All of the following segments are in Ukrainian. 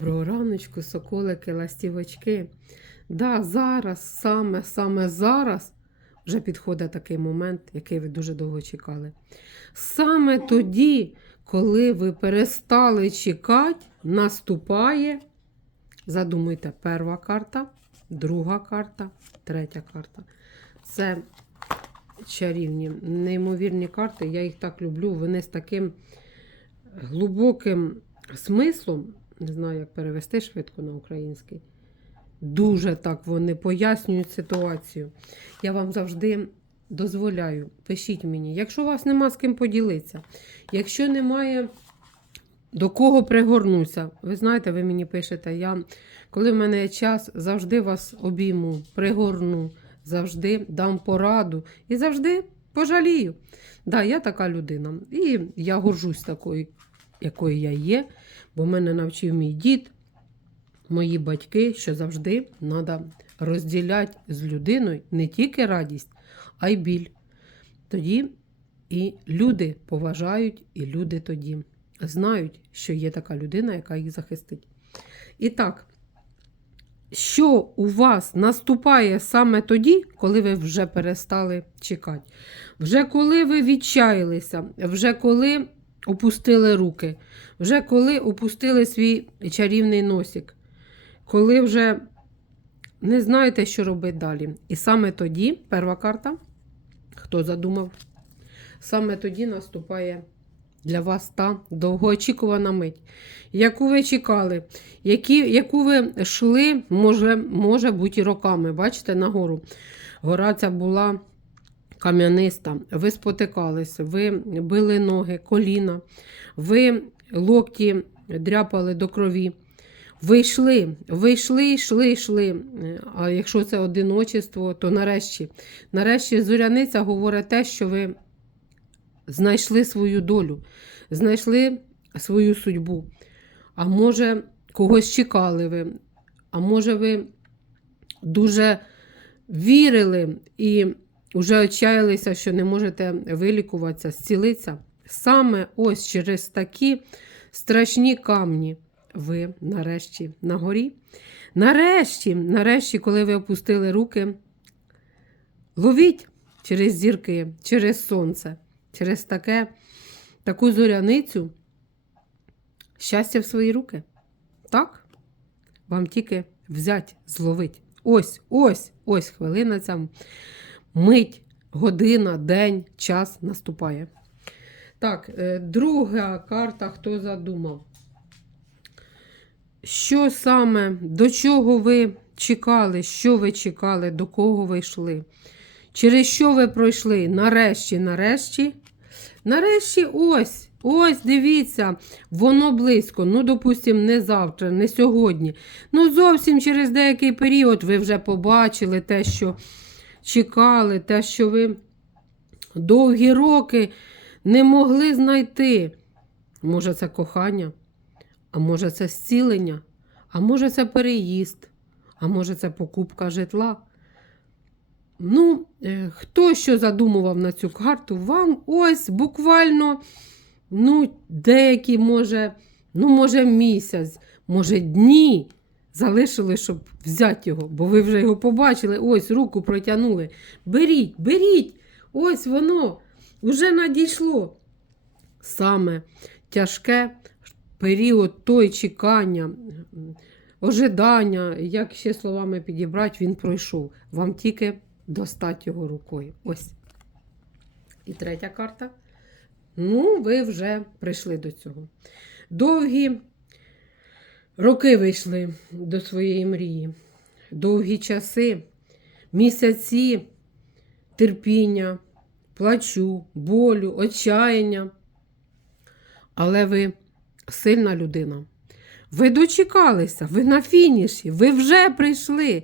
Доброго раночку, соколики, ластівочки. Да, зараз, саме, саме зараз вже підходить такий момент, який ви дуже довго чекали. Саме тоді, коли ви перестали чекати, наступає, задумуйте, перша карта, друга карта, третя карта. Це чарівні, неймовірні карти. Я їх так люблю. Вони з таким глибоким смислом, не знаю, як перевести швидко на український. Дуже так вони пояснюють ситуацію. Я вам завжди дозволяю, пишіть мені, якщо у вас нема з ким поділитися, якщо немає до кого пригорнуся, ви знаєте, ви мені пишете, я, коли в мене є час, завжди вас обійму, пригорну, завжди дам пораду і завжди пожалію. Да, я така людина. І я горжусь такою, якою я є, бо мене навчив мій дід, мої батьки, що завжди треба розділяти з людиною не тільки радість, а й біль. Тоді і люди поважають, і люди тоді знають, що є така людина, яка їх захистить. І так, що у вас наступає саме тоді, коли ви вже перестали чекати? Вже коли ви відчаялися, вже коли опустили руки, вже коли опустили свій чарівний носик, коли вже не знаєте, що робити далі. І саме тоді, перша карта, хто задумав, саме тоді наступає для вас та довгоочікувана мить, яку ви чекали, які, яку ви йшли, може, може бути, і роками. Бачите, нагору. Гора ця була кам'яниста, ви спотикались, ви били ноги, коліна, ви локті дряпали до крові. Ви йшли, ви йшли, йшли, йшли. А якщо це одиночество, то нарешті. Нарешті зоряниця говорить те, що ви знайшли свою долю, знайшли свою судьбу. А може, когось чекали ви, а може, ви дуже вірили і вже отчаялися, що не можете вилікуватися, зцілитися. Саме ось через такі страшні камні ви нарешті на горі. Нарешті, нарешті, коли ви опустили руки, ловіть через зірки, через сонце, через таке, таку зоряницю щастя в свої руки. Так? Вам тільки взять, зловить. Ось, ось, ось хвилина ця мить, година, день, час наступає. Так, е, друга карта, хто задумав. Що саме, до чого ви чекали, що ви чекали, до кого ви йшли? Через що ви пройшли? Нарешті, нарешті. Нарешті, ось, ось, дивіться, воно близько. Ну, допустимо, не завтра, не сьогодні. Ну, зовсім через деякий період ви вже побачили те, що чекали, те, що ви довгі роки не могли знайти. Може, це кохання, а може, це зцілення, а може, це переїзд, а може, це покупка житла. Ну, е, хто що задумував на цю карту, вам ось буквально, ну, деякі, може, ну, може, місяць, може, дні залишили, щоб взяти його, бо ви вже його побачили, ось руку протягнули. Беріть, беріть, ось воно вже надійшло. Саме тяжке період той чекання, ожидання, як ще словами підібрати, він пройшов. Вам тільки достати його рукою. Ось. І третя карта. Ну, ви вже прийшли до цього. Довгі роки вийшли до своєї мрії. Довгі часи, місяці терпіння, плачу, болю, отчаяння. Але ви сильна людина. Ви дочекалися, ви на фініші, ви вже прийшли.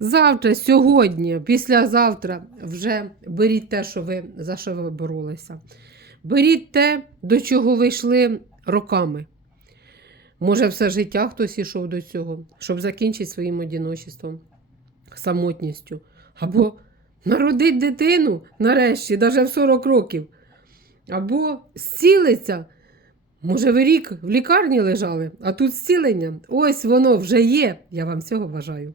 Завтра, сьогодні, післязавтра вже беріть те, що ви, за що ви боролися. Беріть те, до чого ви йшли роками. Може, все життя хтось ішов до цього, щоб закінчити своїм одіночеством, самотністю. Або народить дитину нарешті, навіть в 40 років. Або зцілиться Може, ви рік в лікарні лежали, а тут зцілення? Ось воно вже є. Я вам цього бажаю.